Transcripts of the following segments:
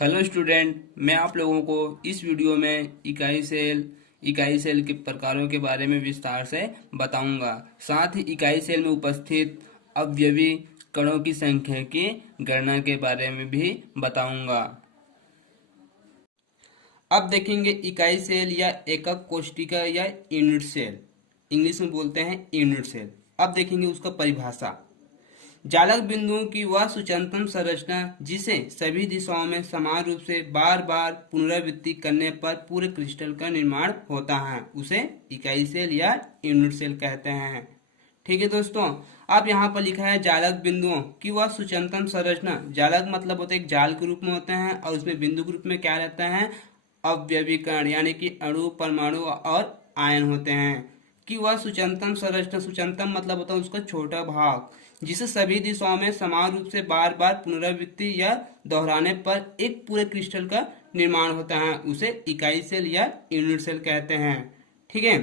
Hello student, मैं आप लोगों को इस वीडियो में इकाई सेल के प्रकारों के बारे में विस्तार से बताऊंगा। साथ ही इकाई सेल में उपस्थित अवयवी कणों की संख्या की गणना के बारे में भी बताऊंगा। अब देखेंगे इकाई सेल या एकक कोशिका या यूनिट सेल, इंग्लिश में बोलते हैं यूनिट सेल। अब देखेंगे उसका परिभाषा। जालक बिंदुओं की वह सूचनात्मक संरचना जिसे सभी दिशाओं में समान रूप से बार बार पुनरावृत्ति करने पर पूरे क्रिस्टल का निर्माण होता है, उसे इकाई सेल या यूनिट सेल कहते हैं। ठीक है दोस्तों, अब यहाँ पर लिखा है जालक बिंदुओं की वह सूचनात्मक संरचना। जालक मतलब होता है एक जाल के रूप में होते हैं, और उसमें बिंदु के रूप में क्या रहता है, अवयवीकरण यानी कि अणु, परमाणु और आयन होते हैं। कि वह सूचनात्मक संरचना, सूचनात्मक मतलब होता है उसका छोटा भाग, जिसे सभी दिशाओं में समान रूप से बार बार पुनरावृत्ति या दोहराने पर एक पूरे क्रिस्टल का निर्माण होता है, उसे इकाई सेल या यूनिट सेल कहते हैं। ठीक है,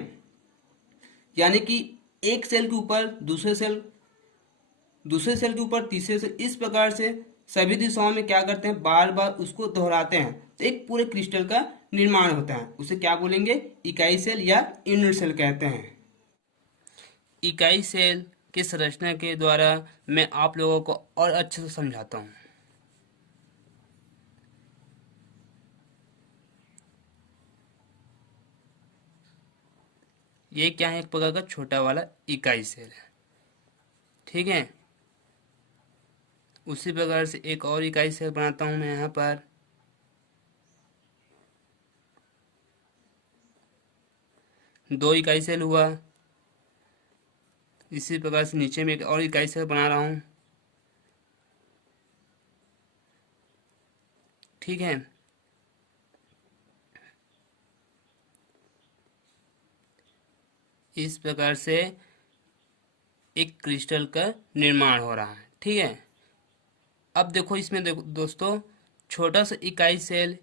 यानी कि एक सेल के ऊपर दूसरे सेल के ऊपर तीसरे सेल, इस प्रकार से सभी दिशाओं में क्या करते हैं, बार बार उसको दोहराते हैं तो एक पूरे क्रिस्टल का निर्माण होता है, उसे क्या बोलेंगे, इकाई सेल या यूनिट सेल कहते हैं। इकाई सेल की संरचना के द्वारा मैं आप लोगों को और अच्छे से समझाता हूँ। ये क्या है, एक प्रकार का छोटा वाला इकाई सेल है। ठीक है, उसी प्रकार से एक और इकाई सेल बनाता हूँ मैं यहाँ पर। दो इकाई सेल हुआ। इसी प्रकार से नीचे में एक और इकाई सेल बना रहा हूँ। ठीक है, इस प्रकार से एक क्रिस्टल का निर्माण हो रहा है। ठीक है, अब देखो इसमें देखो दोस्तों, छोटा सा इकाई सेल,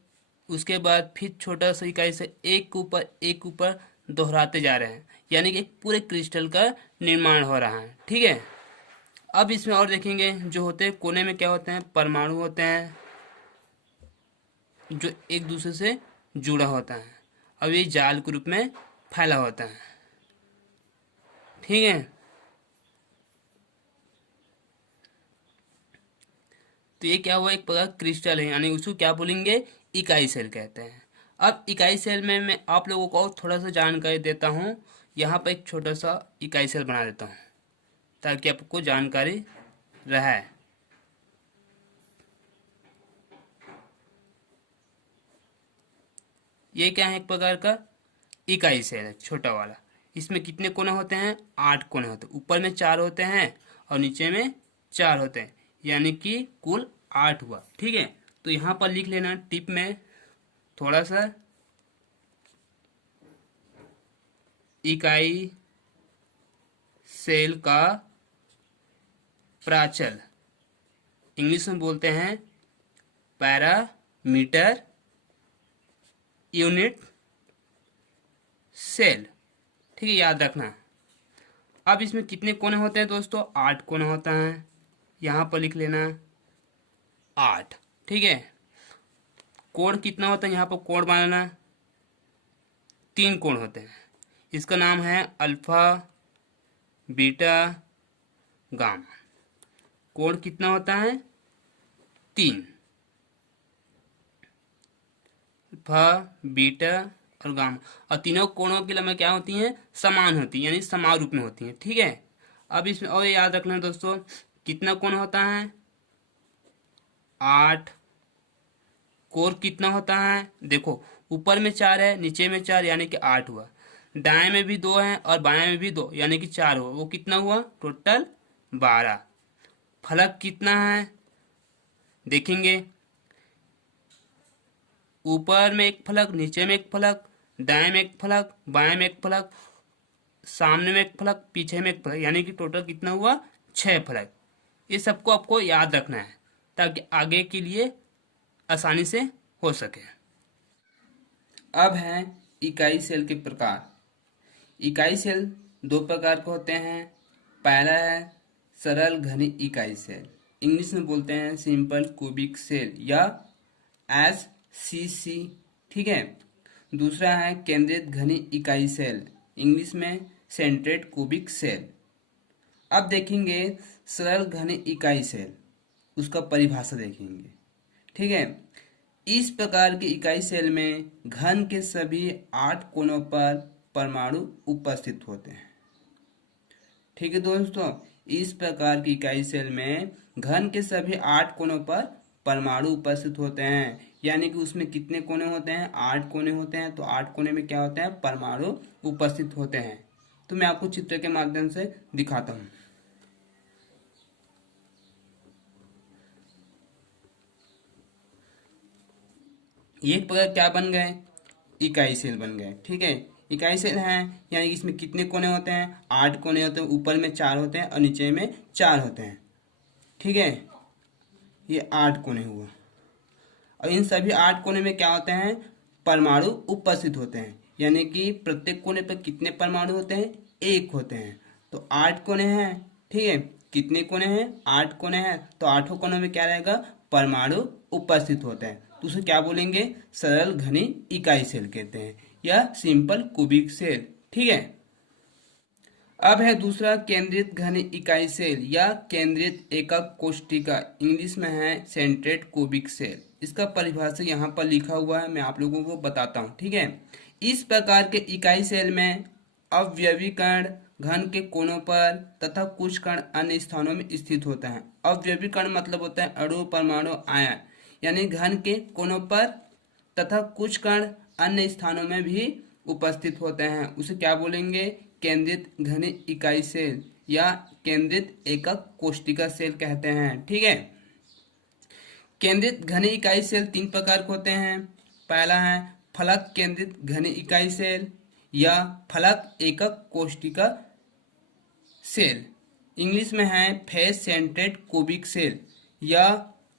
उसके बाद फिर छोटा सा इकाई सेल, एक के ऊपर दोहराते जा रहे हैं, यानी कि एक पूरे क्रिस्टल का निर्माण हो रहा है। ठीक है, अब इसमें और देखेंगे, जो होते हैं कोने में क्या होते हैं, परमाणु होते हैं जो एक दूसरे से जुड़ा होता है, अब ये जाल के रूप में फैला होता है। ठीक है, तो ये क्या हुआ, एक प्रकार क्रिस्टल है, यानी उसको क्या बोलेंगे, इकाई सेल कहते हैं। अब इकाई सेल में मैं आप लोगों को और थोड़ा सा जानकारी देता हूँ। यहाँ पर एक छोटा सा इकाई सेल बना देता हूँ ताकि आपको जानकारी रहे। ये क्या है, एक प्रकार का इकाई सेल है, छोटा वाला। इसमें कितने कोने होते हैं, 8 कोने होते हैं। ऊपर में 4 होते हैं और नीचे में 4 होते हैं, यानी कि कुल 8 हुआ। ठीक है, तो यहाँ पर लिख लेना टिप में थोड़ा सा, इकाई सेल का प्राचल, इंग्लिश में बोलते हैं पैरामीटर यूनिट सेल। ठीक है, याद रखना। अब इसमें कितने कोने होते हैं दोस्तों, 8 कोने होता है, यहाँ पर लिख लेना 8। ठीक है, कोण कितना होता है, यहाँ पर कोण बनाना 3 कोण होते हैं। इसका नाम है अल्फा, बीटा, गामा। कोण कितना होता है, 3, अल्फा, बीटा और गामा। और तीनों कोणों की लंबाई क्या होती है, समान होती है, यानी समान रूप में होती है। ठीक है, अब इसमें और याद रखना दोस्तों, कितना कोण होता है, 8। कोण कितना होता है, देखो ऊपर में 4 है, नीचे में 4, यानी कि 8 हुआ। दाएं में भी 2 है और बाएं में भी 2, यानी कि 4 हुआ। वो कितना हुआ, टोटल 12। फलक कितना है, देखेंगे, ऊपर में एक फलक, नीचे में एक फलक, दाएं में एक फलक, बाएं में एक फलक, सामने में एक फलक, पीछे में एक फलक, यानी कि टोटल कितना हुआ, 6 फलक। ये सबको आपको याद रखना है ताकि आगे के लिए आसानी से हो सके। अब है इकाई सेल के प्रकार। इकाई सेल दो प्रकार के होते हैं। पहला है सरल घनी इकाई सेल, इंग्लिश में बोलते हैं सिंपल क्यूबिक सेल या एस सी सी, ठीक है। दूसरा है केंद्रित घनी इकाई सेल, इंग्लिश में सेंट्रेट क्यूबिक सेल। अब देखेंगे सरल घनी इकाई सेल, उसका परिभाषा देखेंगे, ठीक है। इस प्रकार की इकाई सेल में घन के सभी 8 कोनों पर परमाणु उपस्थित होते हैं, ठीक है दोस्तों। इस प्रकार की इकाई सेल में घन के सभी 8 कोनों पर परमाणु उपस्थित होते हैं, यानी कि उसमें कितने कोने होते हैं, 8 कोने होते हैं। तो 8 कोने में क्या होते हैं, परमाणु उपस्थित होते हैं। तो मैं आपको चित्र के माध्यम से दिखाता हूं। ये प्रकार क्या बन गए, इकाई सेल बन गए, ठीक है। इकाई सेल है, यानी कि इसमें कितने कोने होते हैं, 8 कोने होते हैं। ऊपर में 4 होते हैं और नीचे में 4 होते हैं, ठीक है। ये 8 कोने हुआ, और इन सभी 8 कोने में क्या होते हैं, परमाणु उपस्थित होते हैं। यानी कि प्रत्येक कोने पर कितने परमाणु होते हैं, 1 होते हैं। तो 8 कोने हैं, ठीक है। कितने कोने हैं, 8 कोने हैं। तो 8 कोनों में क्या रहेगा, परमाणु उपस्थित होते हैं। तो उसे क्या बोलेंगे, सरल घनी इकाई सेल कहते हैं, या सिंपल क्यूबिक सेल, ठीक है। अब है दूसरा केंद्रित घनी इकाई सेल या केंद्रित एकक कोशिका, इंग्लिश में है सेंट्रेट क्यूबिक सेल। इसका परिभाषा यहाँ पर लिखा हुआ है, मैं आप लोगों को बताता हूँ, ठीक है। इस प्रकार के इकाई सेल में अवयवी कण घन के कोनों पर तथा कुछ कण अन्य स्थानों में स्थित होता है। अवयवी कण मतलब होता है अणु, परमाणु, आयन, यानी घन के कोनों पर तथा कुछ कण अन्य स्थानों में भी उपस्थित होते हैं। उसे क्या बोलेंगे, केंद्रित घनी इकाई सेल या केंद्रित एकक कोशिका सेल कहते हैं, ठीक है। केंद्रित घनी इकाई सेल 3 प्रकार के होते हैं। पहला है फलक केंद्रित घनी इकाई सेल या फलक एकक कोशिका सेल, इंग्लिश में है फेस सेंट्रेट क्यूबिक सेल या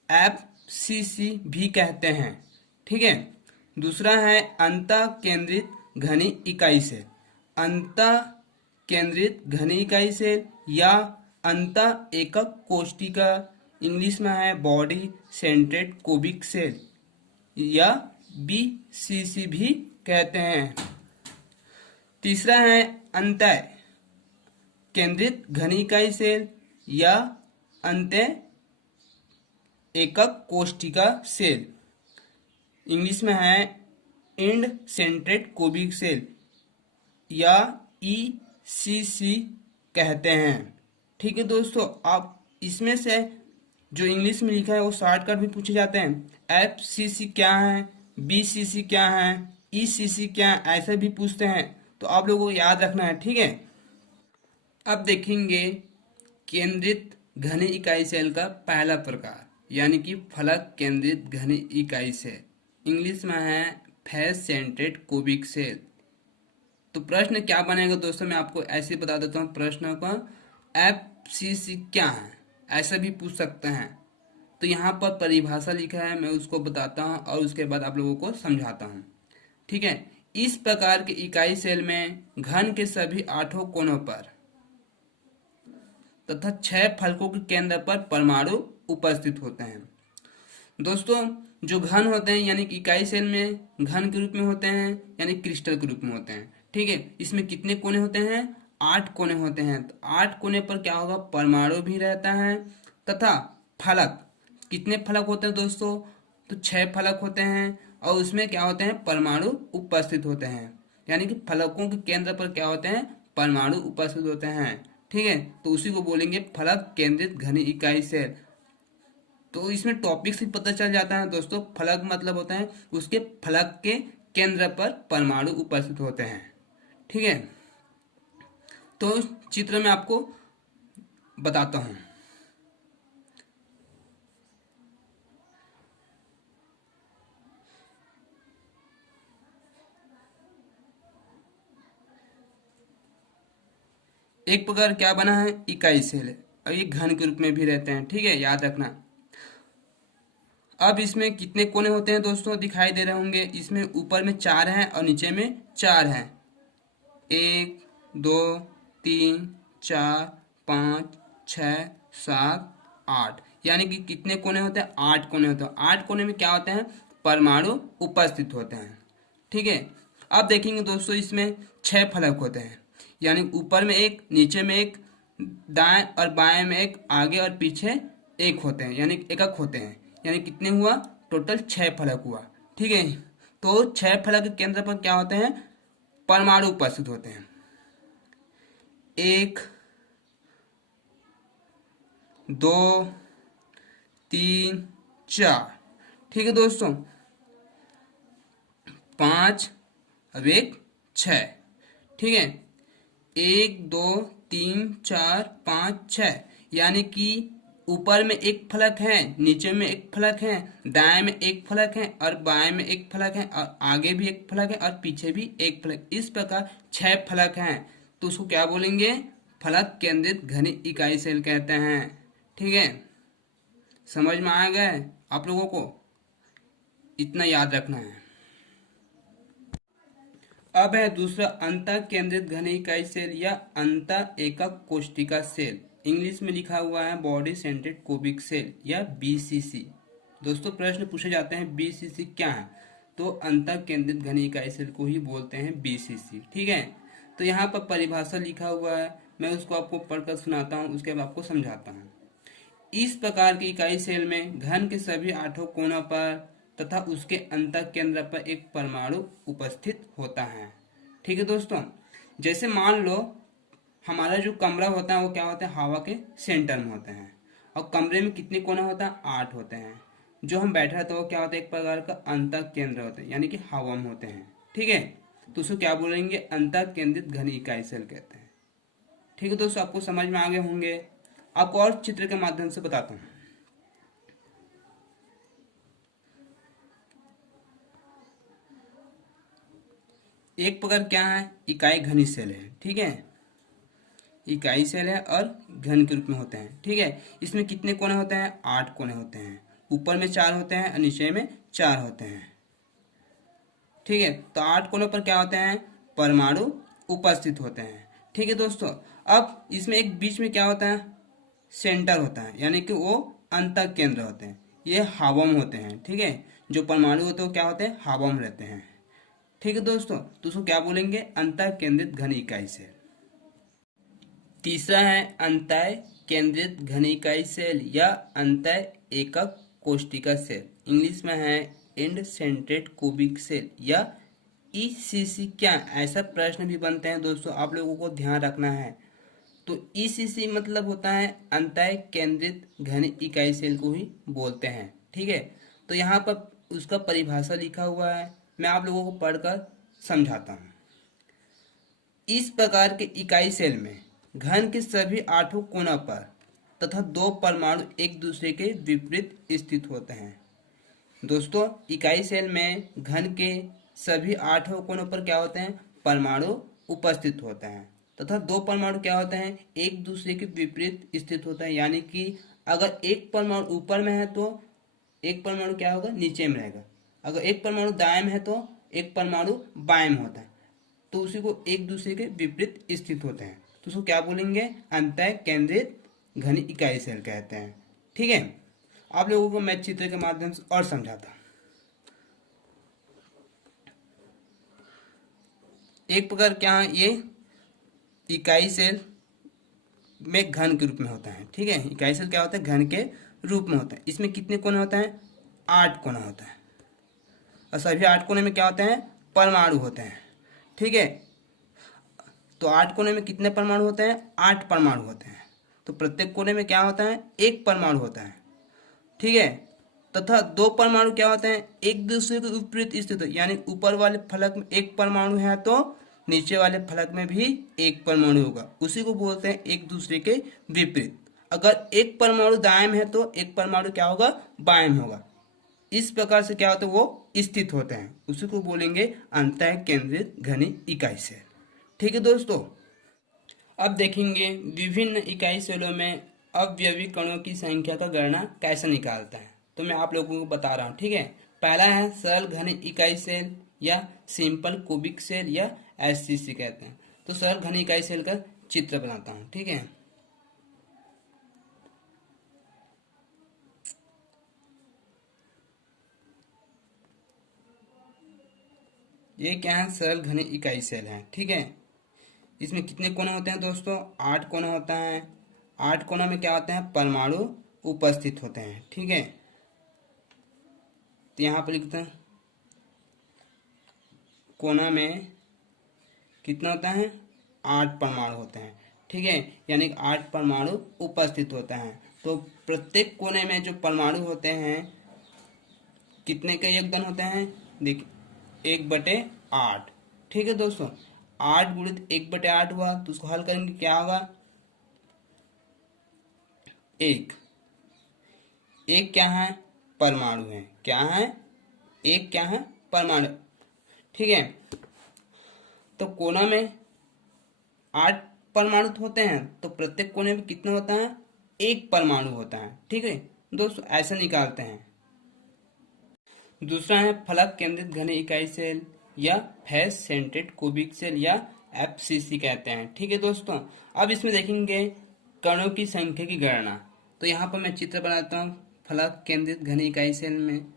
एफसीसी भी कहते हैं, ठीक है। दूसरा है अंतः केंद्रित घनी इकाई सेल, अंतः केंद्रित घनी इकाई सेल या अंतः एकक कोशिका, इंग्लिश में है बॉडी सेंट्रेट क्यूबिक सेल या बीसीसी भी कहते हैं। तीसरा है अंतः केंद्रित घनी इकाई सेल या अंतः एकक कोशिका सेल, इंग्लिश में है एंड सेंट्रेट क्यूबिक सेल या ईसीसी कहते हैं, ठीक है दोस्तों। आप इसमें से जो इंग्लिश में लिखा है वो शॉर्टकट भी पूछे जाते हैं। एफसीसी क्या है, बीसीसी क्या है, ईसीसी क्या है, ऐसे भी पूछते हैं। तो आप लोगों को याद रखना है, ठीक है। अब देखेंगे केंद्रित घनी इकाई सेल का पहला प्रकार, यानी कि फलक केंद्रित घनी इकाई सेल, इंग्लिश में है फेस सेंट्रेट क्यूबिक सेल। तो प्रश्न क्या बनेगा दोस्तों, मैं आपको ऐसे ही बता देता हूँ प्रश्न का। एफसीसी क्या है, ऐसा भी पूछ सकते हैं। तो यहाँ पर परिभाषा लिखा है, मैं उसको बताता हूँ और उसके बाद आप लोगों को समझाता हूँ, ठीक है। इस प्रकार के इकाई सेल में घन के सभी 8 कोनों पर तथा 6 फलकों के केंद्र पर परमाणु उपस्थित होते हैं। दोस्तों जो घन होते हैं यानी कि इकाई सेल में घन के रूप में होते हैं, यानी क्रिस्टल के रूप में होते हैं, ठीक है। इसमें कितने कोने होते हैं, 8 कोने होते हैं। तो 8 कोने पर क्या होगा, परमाणु भी रहता है तथा फलक, कितने फलक होते हैं दोस्तों, तो 6 फलक होते हैं और उसमें क्या होते हैं, परमाणु उपस्थित होते हैं। यानी कि फलकों के केंद्र पर क्या होते हैं, परमाणु उपस्थित होते हैं, ठीक है। तो उसी को बोलेंगे फलक केंद्रित घनी इकाई सेल। तो इसमें टॉपिक से पता चल जाता है दोस्तों, फलक मतलब होता है उसके फलक के केंद्र पर परमाणु उपस्थित होते हैं, ठीक है। तो चित्र में आपको बताता हूं। एक प्रकार क्या बना है, इकाई सेल है और ये घन के रूप में भी रहते हैं, ठीक है, याद रखना। अब इसमें कितने कोने होते हैं दोस्तों, दिखाई दे रहे होंगे। इसमें ऊपर में 4 हैं और नीचे में 4 हैं। 1 2 3 4 5 6 7 8, यानी कि कितने कोने होते हैं, 8 कोने होते हैं। 8 कोने में क्या होते हैं, परमाणु उपस्थित होते हैं। ठीक है, अब देखेंगे दोस्तों इसमें 6 फलक होते हैं, यानी ऊपर में एक, नीचे में एक, दाएं और बाएं में एक, आगे और पीछे एक होते हैं, यानी एकक होते हैं। यानी कितने हुआ, टोटल 6 फलक हुआ। ठीक है, तो 6 फलक के केंद्र पर क्या होते हैं, परमाणु उपस्थित होते हैं। 1 2 3 4। ठीक है दोस्तों, 5 अब एक 6। ठीक है, 1 2 3 4 5 6, यानी कि ऊपर में एक फलक है, नीचे में एक फलक है, दाएं में एक फलक है और बाएं में एक फलक है और आगे भी एक फलक है और पीछे भी एक फलक। इस प्रकार 6 फलक हैं, तो उसको क्या बोलेंगे, फलक केंद्रित घनी इकाई सेल कहते हैं। ठीक है, समझ में आ गए आप लोगों को, इतना याद रखना है। अब है दूसरा अंतः केंद्रित घन इकाई सेल या अंतः एकक कोशिका सेल। इंग्लिश में लिखा हुआ है बॉडी सेंट्रेड क्यूबिक सेल या बीसीसी। दोस्तों प्रश्न पूछे जाते हैं बीसीसी क्या है, तो अंतः केंद्रित घन इकाई सेल को ही बोलते हैं बीसीसी। ठीक है, तो यहाँ पर परिभाषा लिखा हुआ है, मैं उसको आपको पढ़कर सुनाता हूँ, उसके बाद आपको समझाता हूँ। इस प्रकार की इकाई सेल में घन के सभी 8 कोनों पर तथा उसके अंतः केंद्र पर एक परमाणु उपस्थित होता है। ठीक है दोस्तों, जैसे मान लो हमारा जो कमरा होता है वो क्या होता है, हवा के सेंटर में होते हैं, और कमरे में कितने कोने होता है, 8 होते हैं। जो हम बैठे रहते हैं वो क्या होता है, एक प्रकार का अंतः केंद्र होता है, यानी कि हवा में होते हैं। ठीक है, तो उसको क्या बोलेंगे, अंतः केंद्रित घन इकाई सेल कहते हैं। ठीक है दोस्तों, आपको समझ में आ गए होंगे। आपको और चित्र के माध्यम से बताता हूं। एक प्रकार क्या है, इकाई घनी सेल है। ठीक है, इकाई सेल है और घन के रूप में होते हैं। ठीक है, इसमें कितने कोने होते हैं, 8 कोने होते हैं। ऊपर में 4 होते हैं और नीचे में 4 होते हैं। ठीक है, तो 8 कोनों पर क्या होते हैं, परमाणु उपस्थित होते हैं। ठीक है दोस्तों, अब इसमें एक बीच में क्या होता है, सेंटर होता है, यानी कि वो अंतः केंद्र होते हैं। ये हवा में होते हैं। ठीक है, जो परमाणु होते हैं वो क्या होते हैं, हवा में रहते हैं। ठीक है दोस्तों, तो उसको क्या बोलेंगे, अंतः केंद्रित घन इकाई सेल। तीसरा है अंतः केंद्रित घन इकाई सेल या अंतः एकक कोशिका सेल। इंग्लिश में है एंड सेंट्रेड क्यूबिक सेल या ईसीसी। क्या ऐसा प्रश्न भी बनते हैं दोस्तों, आप लोगों को ध्यान रखना है। तो ईसीसी मतलब होता है अंतः केंद्रित घन इकाई सेल को ही बोलते हैं। ठीक है, तो यहाँ पर उसका परिभाषा लिखा हुआ है, मैं आप लोगों को पढ़कर समझाता हूँ। इस प्रकार के इकाई सेल में घन के सभी 8 कोनों पर तथा 2 परमाणु एक दूसरे के विपरीत स्थित होते हैं। दोस्तों इकाई सेल में घन के सभी 8 कोनों पर क्या होते हैं, परमाणु उपस्थित होते हैं तथा 2 परमाणु क्या होते हैं, एक दूसरे के विपरीत स्थित होता है। यानी कि अगर एक परमाणु ऊपर में है तो एक परमाणु क्या होगा, नीचे में रहेगा। अगर एक परमाणु दाएं में है तो एक परमाणु बाएं में होता है, तो उसी को एक दूसरे के विपरीत स्थित होते हैं। तो उसको क्या बोलेंगे, अंतः केंद्रित घन इकाई सेल कहते हैं। ठीक है, आप लोगों को मैं चित्र के माध्यम से और समझाता हूं। एक प्रकार क्या है, ये इकाई सेल में घन के रूप में होता है। ठीक है, इकाई सेल क्या होता है, घन के रूप में होता है। इसमें कितने कोने होते हैं, 8 कोना होता है, और सभी 8 कोने में क्या होते हैं, परमाणु होते हैं। ठीक है, तो 8 कोने में कितने परमाणु होते हैं, 8 परमाणु होते हैं। तो प्रत्येक कोने में क्या होता है, एक परमाणु होता है। ठीक है, तथा 2 परमाणु क्या होते हैं, एक दूसरे के विपरीत स्थित है। यानी ऊपर वाले फलक में एक परमाणु है तो नीचे वाले फलक में भी एक परमाणु होगा, उसी को बोलते हैं एक दूसरे के विपरीत। अगर एक परमाणु दाएं में है तो एक परमाणु क्या होगा, बाएं में होगा। इस प्रकार से क्या होता है, वो स्थित होते हैं, उसी को बोलेंगे अंतः केंद्रित घनी इकाई सेल। ठीक है दोस्तों, अब देखेंगे विभिन्न इकाई सेलों में अवयवी कणों की संख्या का गणना कैसे निकालता है। तो मैं आप लोगों को बता रहा हूँ। ठीक है, पहला है सरल घन इकाई सेल या सिंपल क्यूबिक सेल या एससीसी कहते हैं। तो सरल घन इकाई सेल का चित्र बनाता हूँ। ठीक है, ये क्या है, सरल घनी इकाई सेल है। ठीक है, इसमें कितने कोने होते हैं दोस्तों, 8 कोने होता है। 8 कोनों में क्या होते हैं, परमाणु उपस्थित होते हैं। ठीक है, तो यहाँ पर लिखते हैं कोना में कितना होता है, 8 परमाणु होते हैं। ठीक है, यानी कि 8 परमाणु उपस्थित होते हैं। तो प्रत्येक कोने में जो परमाणु होते हैं कितने के योगदान होते हैं, देखिए 1/8। ठीक है दोस्तों, 8 गुणित 1/8 हुआ, तो उसको हल करेंगे क्या होगा, एक। एक क्या है, परमाणु है। क्या है, एक क्या है, परमाणु। ठीक है, तो कोना में 8 परमाणु होते हैं, तो प्रत्येक कोने में कितना होता है, एक परमाणु होता है। ठीक है दोस्तों, ऐसे निकालते हैं। दूसरा है फलक केंद्रित घन इकाई सेल या फेस सेंटेड क्यूबिक सेल या एफसीसी कहते हैं। ठीक है दोस्तों, अब इसमें देखेंगे कणों की संख्या की गणना। तो यहाँ पर मैं चित्र बनाता हूँ फलक केंद्रित घन इकाई सेल में।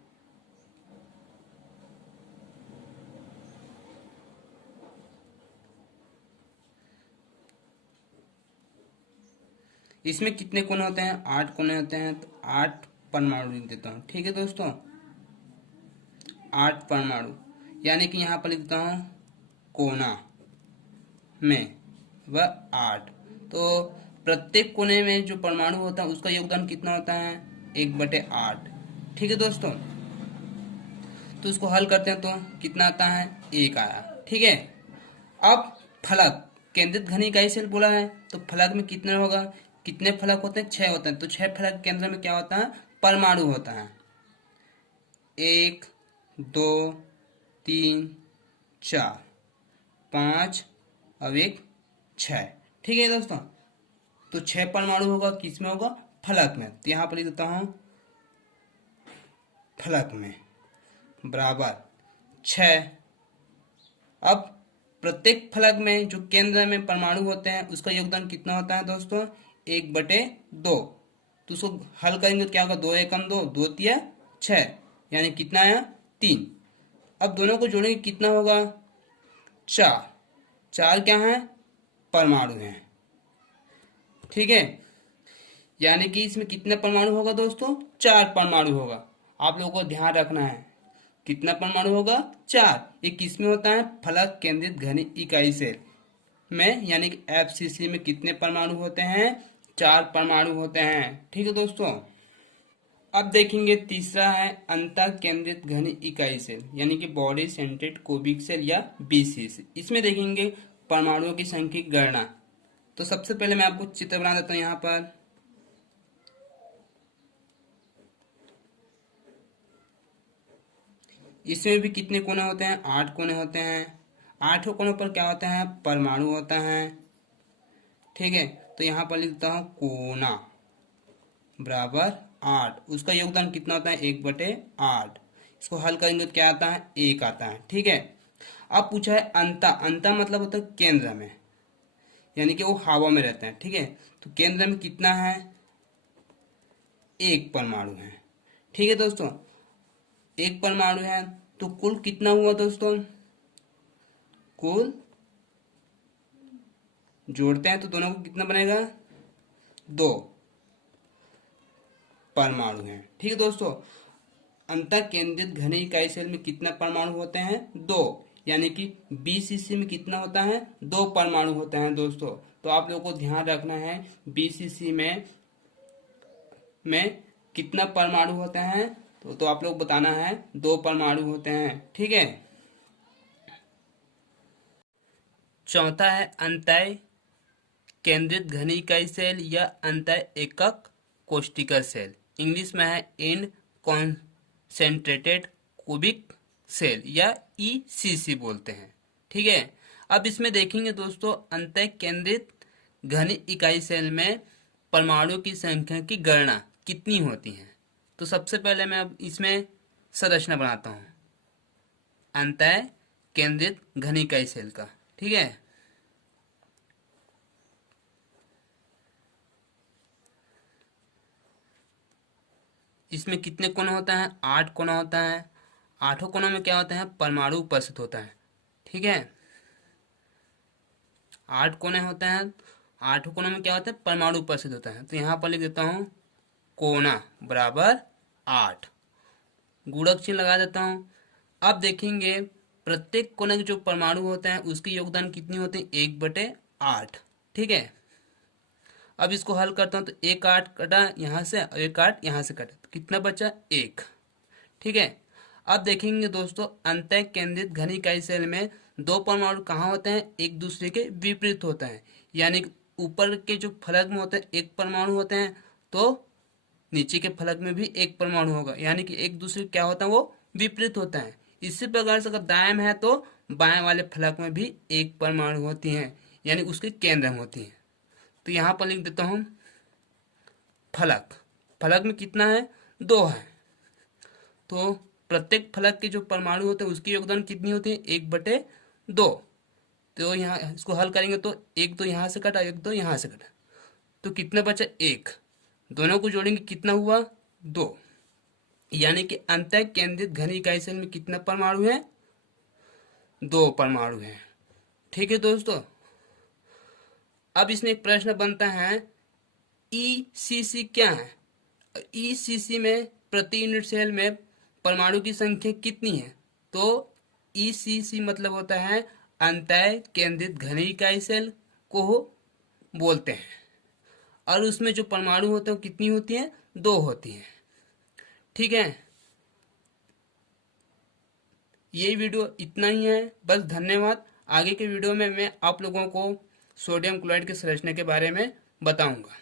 इसमें कितने कोने होते हैं, 8 कोने होते हैं, तो 8 परमाणु लिख देता हूँ। ठीक है दोस्तों, 8 परमाणु, यानी कि यहाँ पर लिख देता हूँ कोना में वह 8। तो प्रत्येक कोने में जो परमाणु होता है उसका योगदान कितना होता है, 1/8। ठीक है दोस्तों, तो उसको हल करते हैं तो कितना आता है, 1 आया। ठीक है, अब फलक केंद्रित घन इकाई सेल बोला है, तो फलक में कितने होगा, कितने फलक होते हैं, 6 होते हैं। तो 6 फलक केंद्र में क्या होता है, परमाणु होता है। 1 2 3 4 5 अब 1 6। ठीक है दोस्तों, तो 6 परमाणु होगा, किस में होगा, फलक में। तो यहाँ पर लिख देता हूँ फलक में बराबर 6। अब प्रत्येक फलक में जो केंद्र में परमाणु होते हैं उसका योगदान कितना होता है दोस्तों, 1/2। तो उसको हल करेंगे तो क्या होगा, 2 एकम 2, 2 तिया 6, यानी कितना आया, 3। अब दोनों को जोड़ेंगे कितना होगा, 4। 4 क्या है, परमाणु हैं। ठीक है, यानी कि इसमें कितने परमाणु होगा दोस्तों, 4 परमाणु होगा। आप लोगों को ध्यान रखना है कितना परमाणु होगा, 4। ये किस में होता है, फलक केंद्रित घन इकाई सेल में, यानी कि एफसीसी में कितने परमाणु होते हैं, 4 परमाणु होते हैं। ठीक है दोस्तों, अब देखेंगे तीसरा है अंतर केंद्रित घन इकाई सेल, यानी कि बॉडी सेंट्रेड क्यूबिक सेल या बीसीसी। इसमें देखेंगे परमाणुओं की संख्या की गणना। तो सबसे पहले मैं आपको चित्र बना देता हूं यहाँ पर। इसमें भी कितने कोने होते हैं, 8 कोने होते हैं। 8 कोनों पर क्या होता है, परमाणु होता है। ठीक है, तो यहाँ पर लिख देता हूँ कोना बराबर 8। उसका योगदान कितना होता है, 1/8। इसको हल करेंगे तो क्या आता है, 1 आता है। ठीक है, अब पूछा है अंता। अंता मतलब होता है केंद्र में, यानी कि वो हवा में रहते हैं। ठीक है, तो केंद्र में कितना है, 1 परमाणु है। ठीक है दोस्तों, 1 परमाणु है, तो कुल कितना हुआ दोस्तों, कुल जोड़ते हैं तो दोनों को कितना बनेगा, 2 परमाणु हैं। ठीक है दोस्तों, अंतर केंद्रित घन इकाई सेल में कितना परमाणु होते हैं, 2। यानी कि बीसीसी में कितना होता है, 2 परमाणु होते हैं दोस्तों। तो आप लोगों को ध्यान रखना है बीसीसी में कितना परमाणु होते हैं, तो आप लोग बताना है 2 परमाणु होते हैं। ठीक है, चौथा है अंतः केंद्रित घन इकाई सेल या अंतः एकक कोशिका सेल। इंग्लिश में है एंड कॉन्सेंट्रेटेड क्यूबिक सेल या ईसीसी बोलते हैं। ठीक है, अब इसमें देखेंगे दोस्तों अंतः केंद्रित घन इकाई सेल में परमाणु की संख्या की गणना कितनी होती है। तो सबसे पहले मैं अब इसमें संरचना बनाता हूं अंतः केंद्रित घन इकाई सेल का। ठीक है, इसमें कितने कोने होता है, 8 कोना होता है। 8 कोनों में क्या होता है, परमाणु उपस्थित होता है। ठीक है, 8 कोने होते हैं, 8 कोनों में क्या होता है, परमाणु उपस्थित होता है। तो यहाँ पर लिख देता हूँ कोना बराबर 8, गुणक चिन्ह लगा देता हूँ। अब देखेंगे प्रत्येक कोने के जो परमाणु होते हैं उसके योगदान कितनी होते हैं, 1/8। ठीक है, अब इसको हल करता हूँ तो 1/8 कटा यहाँ से और 1/8 यहाँ से कटा, तो कितना बचा, 1। ठीक है, अब देखेंगे दोस्तों अंतः केंद्रित घन इकाई सेल में दो परमाणु कहाँ होते हैं, एक दूसरे के विपरीत होते हैं। यानी ऊपर के जो फलक में होते हैं एक परमाणु होते हैं, तो नीचे के फलक में भी एक परमाणु होगा, यानी कि एक दूसरे क्या होता है, वो विपरीत होता है। इसी प्रकार से अगर दाएं में है तो बाएं वाले फलक में भी एक परमाणु होती हैं, यानी उसके केंद्र में होती हैं। तो यहाँ पर लिख देता हूँ फलक, फलक में कितना है, 2 है। तो प्रत्येक फलक के जो परमाणु होते हैं उसकी योगदान कितनी होती है, 1/2। तो यहाँ इसको हल करेंगे तो 1 तो यहाँ से कटा, 1 तो यहाँ से कटा, तो कितना बचा, 1। दोनों को जोड़ेंगे कितना हुआ, 2। यानी कि अंतः केंद्रित घन इकाई सेल में कितना परमाणु है, 2 परमाणु है। ठीक है दोस्तों, अब इसमें एक प्रश्न बनता है ईसीसी क्या है। ईसीसी में प्रति यूनिट सेल में परमाणु की संख्या कितनी है। तो ईसीसी मतलब होता है अंतः केंद्रित घन इकाई सेल को बोलते हैं, और उसमें जो परमाणु होते हैं वो कितनी होती हैं, 2 होती हैं। ठीक है, ये वीडियो इतना ही है, बस धन्यवाद। आगे के वीडियो में मैं आप लोगों को सोडियम क्लोराइड की संरचना के बारे में बताऊंगा।